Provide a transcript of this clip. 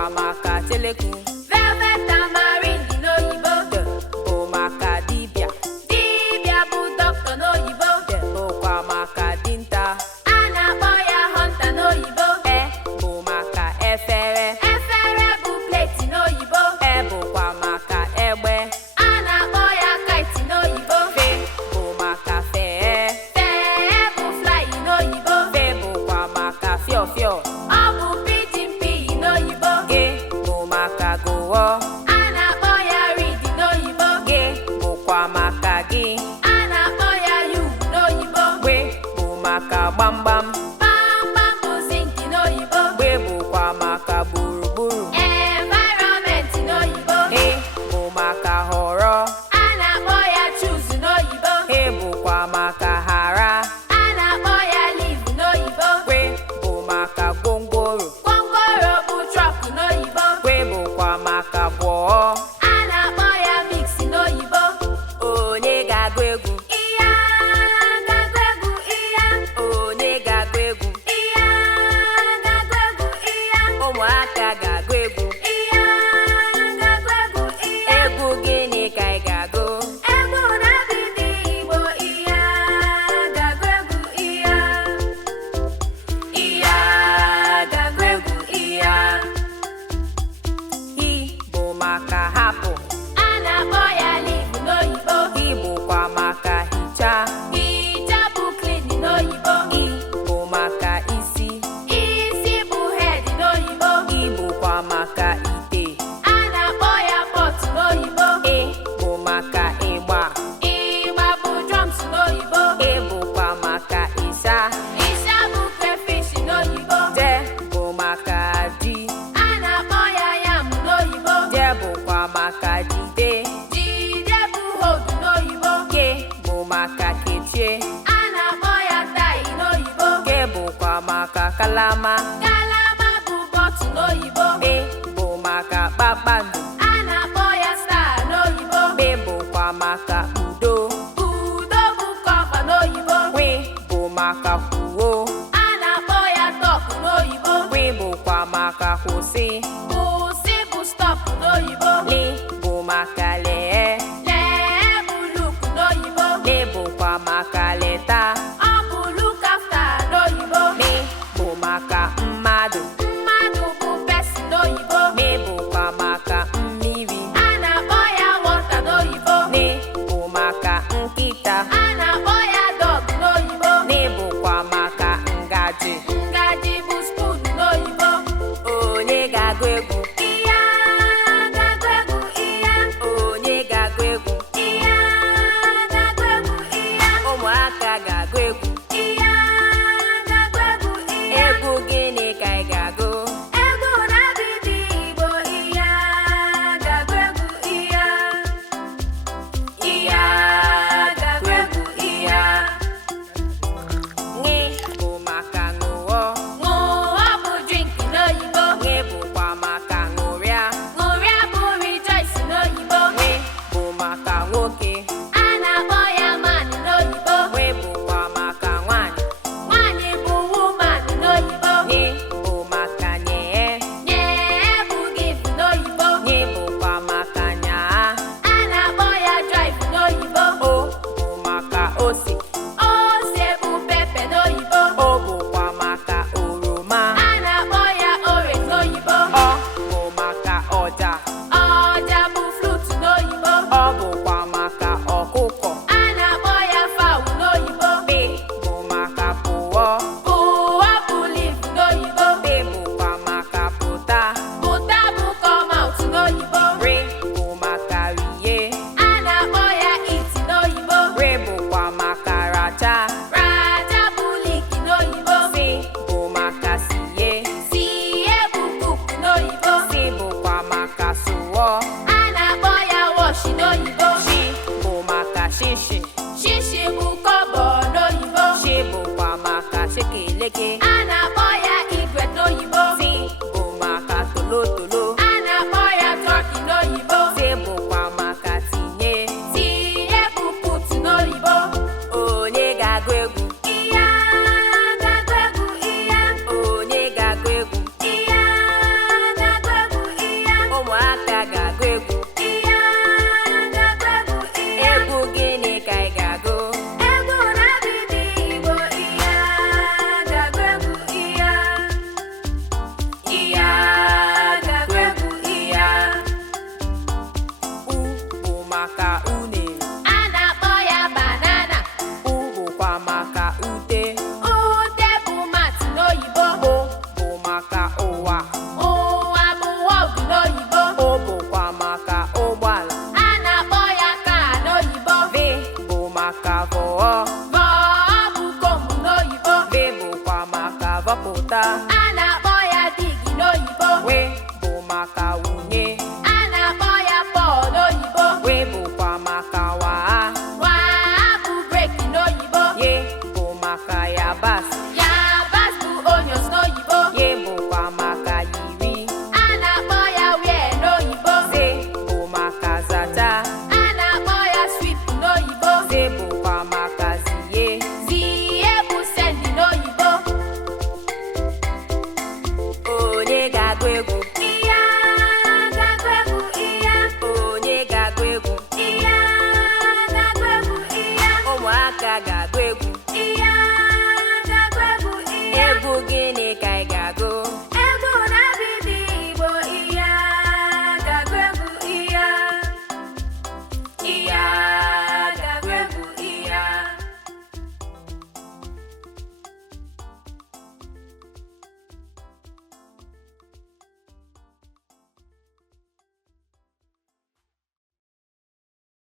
bụkwa maka teleku. Velvet tamarind n'oyibo. D bụ maka dibịa. Dibịa bụ dọkịta n'oyibo. D bụkwa maka dinta. A na-akpọ ya hunter n'oyibo. E bụ maka efere. Efere bụ plate n'oyibo. E bụkwa maka egbe. A na-akpọ ya kite n'oyibo. F bụ maka fee. Fee bụ fly n'oyibo. F bụkwa maka fiọfiọ. Ọ bụ pigeon pea n'oyibo. G bụ maka gụọ. A na-akpọ ya reed n'oyibo. G bụkwa maka gị. A na-akpọ ya U n'oyibo. Gb bụ maka gbamgbam. Gbamgbam bụ zinc n'oyibo. Gb bụkwa maka gburugburu. Environment n'oyibo. H bụ maka họrọ. A na-akpọ ya choose n'oyibo. H bụkwa maka hara. A na-akpọ ya leaf n'oyibo. Kwe bụ maka gwongworo. Gwongworo bụ truck n'oyibo. Kwe bụkwa maka gwọọ. A na-akpọ ya mix n'oyibo. Onye ga-agụ egwu? Iya ga-agụ egwu iya. Onye ga-agụ egwu? Iya ga-agụ egwu iya. Ụmụaka ga-agụ egwu. Iya ga-agụ egwu iya. Egwu gịnị ka ị ga-agụ? Egwu ụda Abidii Igbo iya ga-agụ egwu iya. Iya ga-agụ egwu iya. I bụ maka hapụ. A na-akpọ ya leaf n'oyibo. I bụkwa maka hichaa. Hichaa bụ clean n'oyibo. I bụ maka isi. Isi bụ head n'oyibo. I bụkwa maka ite. A na-akpọ ya pot n'oyibo. I bụ maka ịgba. Ịgba bụ drums n'oyibo. I bụkwa maka ịsha. Ịsha bụ crayfish n'oyibo. D bụ maka ji. A na-akpọ ya yam n'oyibo. J bụkwa maka jide. Jide bụ hold n'oyibo. K bụ maka kechie. A na-akpọ ya tie n'oyibo. K bụkwa maka kalama. Kalama bụ bottle n'oyibo. B bụ maka kpakpando. A na-akpọ ya star n'oyibo. B bụkwa maka udo. Udo bụ cover n'oyibo. W bụ maka kwuo. A na-akpọ ya talk n'oyibo. W bụkwa maka kwụsị. Kwụsị bụ stop n'oyibo. L bụ maka lee. Lee bụ look n'oyibo. L bụkwa maka leta. Ọ bụ look after n'oyibo. M bụ maka mmadụ. Mmadụ bụ person n'oyibo. M bụkwa maka mmiri. A na-akpọ ya water n'oyibo. N bụ maka nkịta. A na-akpọ ya dog n'oyibo. N bụkwa maka ngaji. Ngaji bụ spoon n'oyibo. Onye ga-agụ egwu? Iya ga-agụ egwu iya. Onye ga-agụ egwu? Iya ga-agụ egwu iya. Ụmụaka ga-agụ egwu. Iya ga-agụ egwu iya. Egwu gịnị ka ị ga-agụ? Egwu ụda Abidii Igbo iya ga-agụ egwu iya. Iya ga-agụ egwu iya. Ṅ bụ maka ṅụọ. Ṅụọ bụ drink n'oyibo. Ṅ bụkwa maka ṅụrịa. Ṅụrịa bụ rejoice n'oyibo. Ṅ bụ maka nwoke. A na-akpọ ya man n'oyibo. Ṅ bụkwa maka nwaanyị. Nwaanyị bụ woman n'oyibo. Ñ bụ maka nyee. Nyee bụ give n'oyibo. Ñ bụkwa maka nyaa. A na-akpọ ya drive n'oyibo. O bụ maka ose. Ose bụ pepper n'oyibo. O bụkwa maka oroma. A na-akpọ ya orange n'oyibo. Ọ bụ maka ọja. Ọja bụ flute n'oyibo. Ọ bụkwa maka ọkụkọ. A na-akpọ ya fowl n'oyibo. P bụ maka pụọ. Pụọ bụ leaf n'oyibo. P bụkwa maka pụta. Mụta bụ come out n'oyibo. R bụ maka rie. A na-akpọ ya eat n'oyibo. R bụkwa maka racha. Raja bụ lick n'oyibo. S bụ maka sie. Sie bụ cook n'oyibo. S bụkwa maka sụọ. A na-akpọ ya wash n'oyibo. Sh bụ maka shishi. Shishi bụ kobo n'oyibo. Sh bụkwa maka shekeleke. A na-akpọ ya igwe n'oyibo. T bụ maka tolotolo. A na-akpọ ya turkey n'oyibo. T bụkwa maka tinye. Tinye bụ put n'oyibo. Onye ga-agụ egwu? Iya ga-agụ egwu iya. Onye ga-agụ egwu? Iya ga-agụ egwu mụta